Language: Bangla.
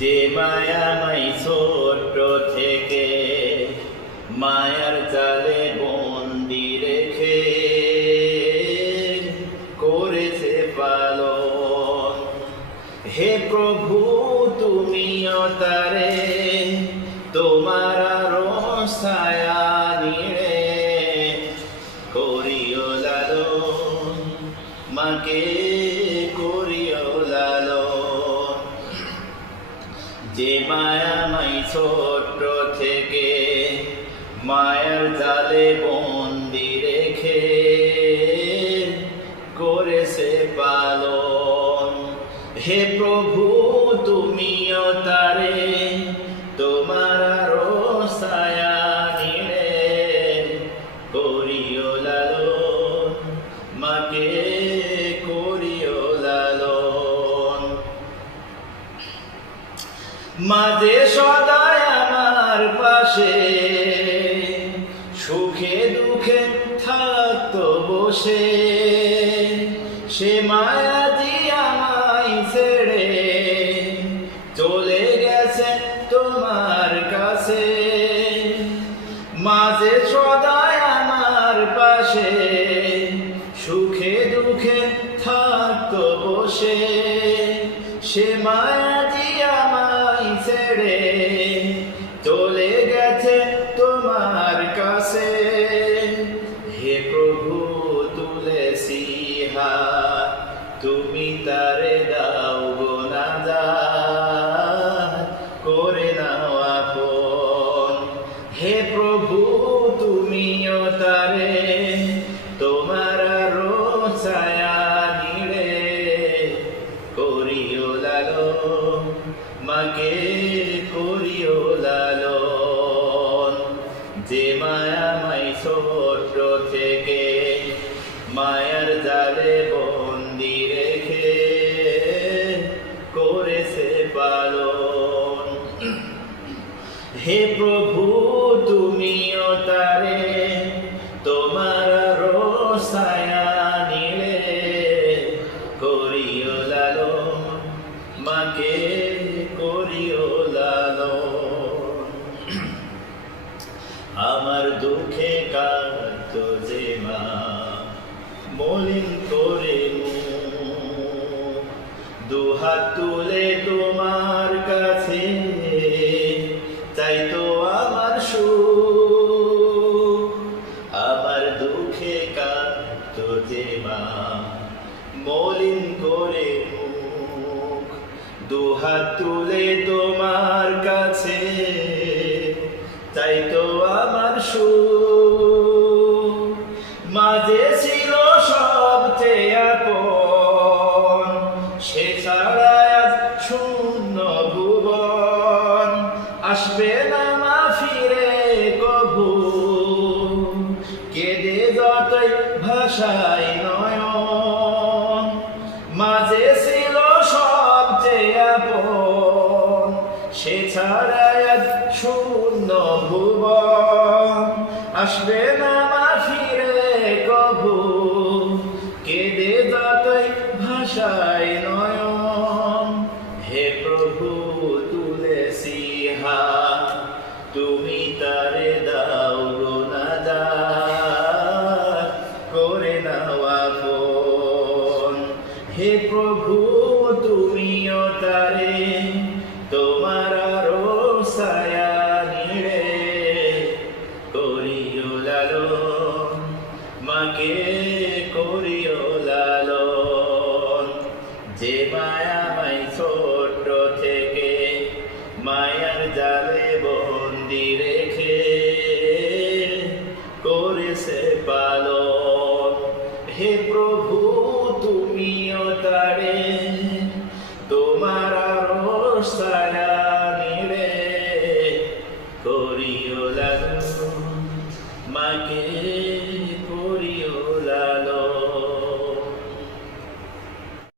যে মায়াময় ছোট্ট থেকে মায়ার জালে বন্দি রেখে করেছে পালন। হে প্রভু তুমিও তারে তোমার ছায়া নিড়ে করিও লালন, মাকে করিও লালন। যে মায়াময় ছোট্ট থেকে মায়ার জালে বন্দি রেখে করেছে পালন। হে প্রভু তুমিও তারে তোমার ছায়া নিড়ে করিও লালন, মাকে করিও লালন। মাঝে সদায় আমার পাশে সুখে দুঃখে থাকতো বসে, সে মায়াজি আমায় ছেড়ে চলে গেছে তোমার কাছে। মাঝে সদায় আমার পাশে সুখে দুঃখে থাকতো বসে, সে মায়াজি আমায় ছেড়ে চলে গেছে তোমার কাছে। হে প্রভু তুলেছি হাত, তুমি তারে দাও গো নাজাত, করে নাও আপন। হে প্রভু তুমিও তারে তোমার ছায়া নিড়ে করিও লালন, মাকে করিও লালন। যে মায়াময় ছোট্ট থেকে মায়ার জালে বন্দি রেখে করেছে পালন। হে প্রভু তুমিও তারে তোমার ছায়া নিড়ে করিও লালন, মাকে করিও লালন। আমার দুঃখে কাঁদতো যে মা মলিন করে মুখ, দুহাত তুলে তোমার কাছে চাইতো আমার সুখ। আমার দুঃখে কাঁদতো যে মা মলিন করে মুখ, দুহাত তুলে তোমার কাছে চাইতো আমার সুখ। মাঝে ছিল সবচেয়ে আপন, সে ছাড়া আজ শূন্য ভুবন। আসবে না মা ফিরে কভু, কেঁদে যতই ভাষায় নয়ন। মাঝে ছিল সবচেয়ে আপন, সে ছাড়া আজ শূন্য ভুবন। আসবে না মা ফিরে কভু, কেঁদে যতই ভাষায় নয়ন। হে প্রভু তুলেছি হাত, তুমি তারে দাও গো নাজাত, করে নাও আপন। হে প্রভু তুমিও তারে তোমার ছায়া নিড়ে করিও লালন, মাকে করিও লালন। যে মায়াময় ছোট্ট থেকে মায়ার জালে বন্দি রেখে করেছে পালন। হে প্রভু তুমিও তারে তোমার ছায়া